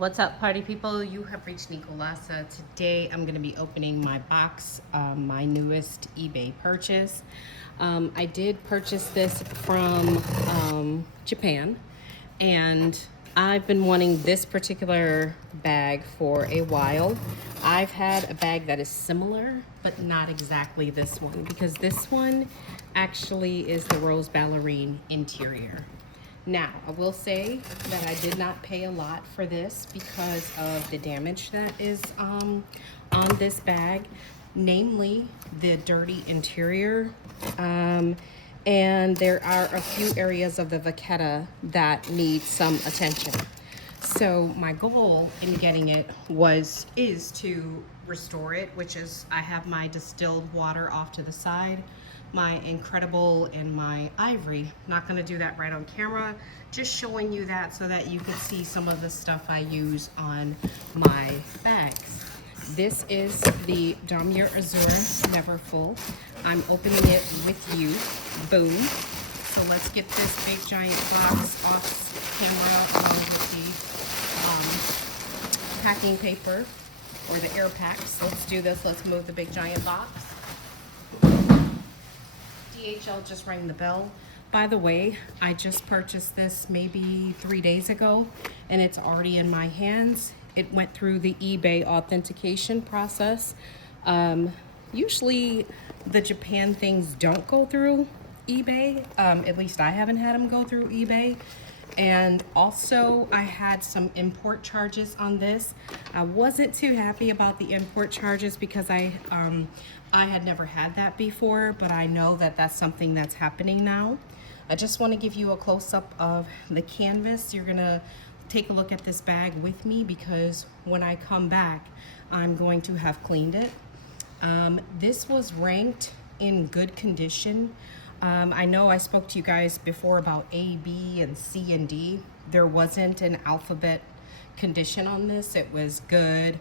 What's up, party people? You have reached Nicolasa. Today I'm going to be opening my box, my newest eBay purchase. I did purchase this from Japan, and I've been wanting this particular bag for a while. I've had a bag that is similar, but not exactly this one, because this one actually is the rose ballerine interior. Now, I will say that I did not pay a lot for this because of the damage that is on this bag, namely the dirty interior. And there are a few areas of the vachetta that need some attention. So my goal in getting it is to restore it, which is I have my distilled water off to the side, my incredible and my ivory. Not going to do that right on camera, just showing you that so that you can see some of the stuff I use on my bags. This is the Damier Azure Nevefull. I'm opening it with you. Boom. So let's get this big giant box off camera along with the packing paper or the air packs. Let's do this. Let's move the big giant box. DHL just rang the bell. By the way, I just purchased this maybe 3 days ago, and it's already in my hands. It went through the eBay authentication process. Usually the Japan things don't go through eBay. At least I haven't had them go through eBay. And also I had some import charges on this. I wasn't too happy about the import charges because I had never had that before, but I know that that's something that's happening now. I just want to give you a close-up of the canvas. You're gonna take a look at this bag with me because when I come back, I'm going to have cleaned it. This was ranked in good condition. I know I spoke to you guys before about A, B, and C, and D. There wasn't an alphabet condition on this. It was good,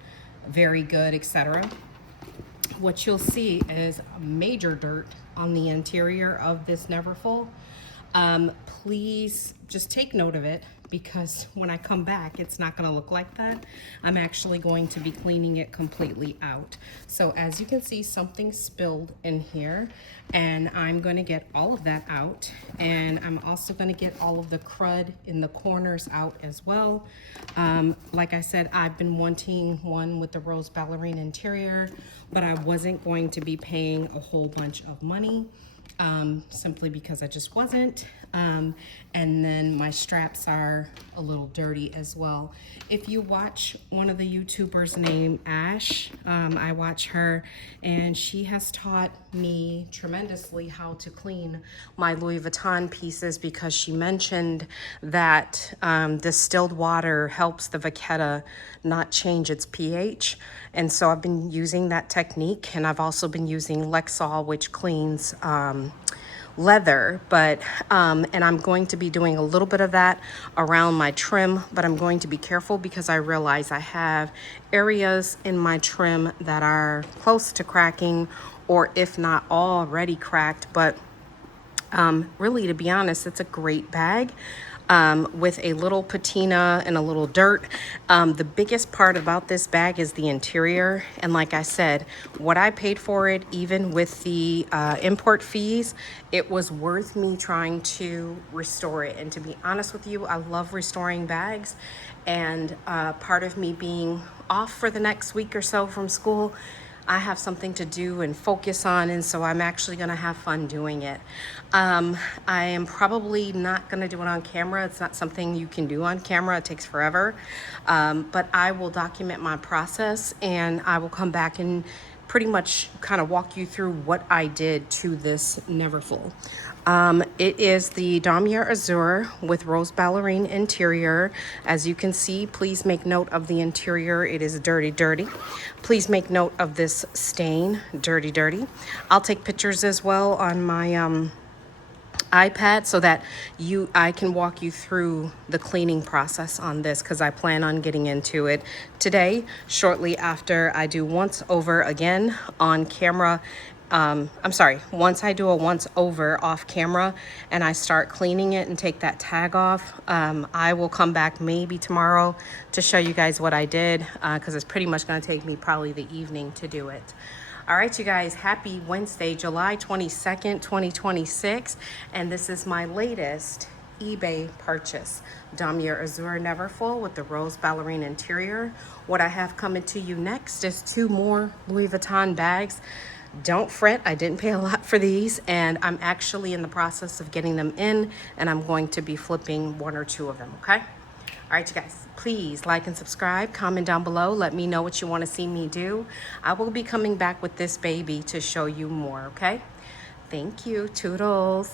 very good, etc. What you'll see is major dirt on the interior of this Neverfull. Please just take note of it because when I come back, it's not going to look like that. I'm actually going to be cleaning it completely out. So as you can see, something spilled in here, and I'm going to get all of that out. And I'm also going to get all of the crud in the corners out as well. Like I said, I've been wanting one with the rose ballerine interior, but I wasn't going to be paying a whole bunch of money. Simply because I just wasn't. And then my straps are a little dirty as well. If you watch one of the YouTubers named Ash, I watch her, and she has taught me tremendously how to clean my Louis Vuitton pieces because she mentioned that distilled water helps the vachetta not change its pH. And so I've been using that technique, and I've also been using Lexol, which cleans leather, but and I'm going to be doing a little bit of that around my trim, but I'm going to be careful because I realize I have areas in my trim that are close to cracking, or if not already cracked. But really, to be honest, it's a great bag. With a little patina and a little dirt. The biggest part about this bag is the interior. And like I said, what I paid for it, even with the import fees, it was worth me trying to restore it. And to be honest with you, I love restoring bags. And part of me being off for the next week or so from school, I have something to do and focus on, and so I'm actually gonna have fun doing it. I am probably not gonna do it on camera. It's not something you can do on camera. It takes forever. But I will document my process, and I will come back and pretty much kind of walk you through what I did to this Neverfull. It is the Damier Azure with rose ballerine interior. As you can see, please make note of the interior. It is dirty, dirty. Please make note of this stain, dirty, dirty. I'll take pictures as well on my iPad so that I can walk you through the cleaning process on this, because I plan on getting into it today, shortly after I do once over again on camera I'm sorry, once I do a once over off camera and I start cleaning it and take that tag off, I will come back maybe tomorrow to show you guys what I did, because it's pretty much going to take me probably the evening to do it. All right, you guys, happy Wednesday, July 22nd, 2026. And this is my latest eBay purchase. Damier Azure Nevefull with the rose ballerina interior. What I have coming to you next is 2 more Louis Vuitton bags. Don't fret, I didn't pay a lot for these, and I'm actually in the process of getting them in, and I'm going to be flipping 1 or 2 of them, okay? All right, you guys, please like and subscribe, comment down below, let me know what you want to see me do. I will be coming back with this baby to show you more, okay? Thank you, toodles.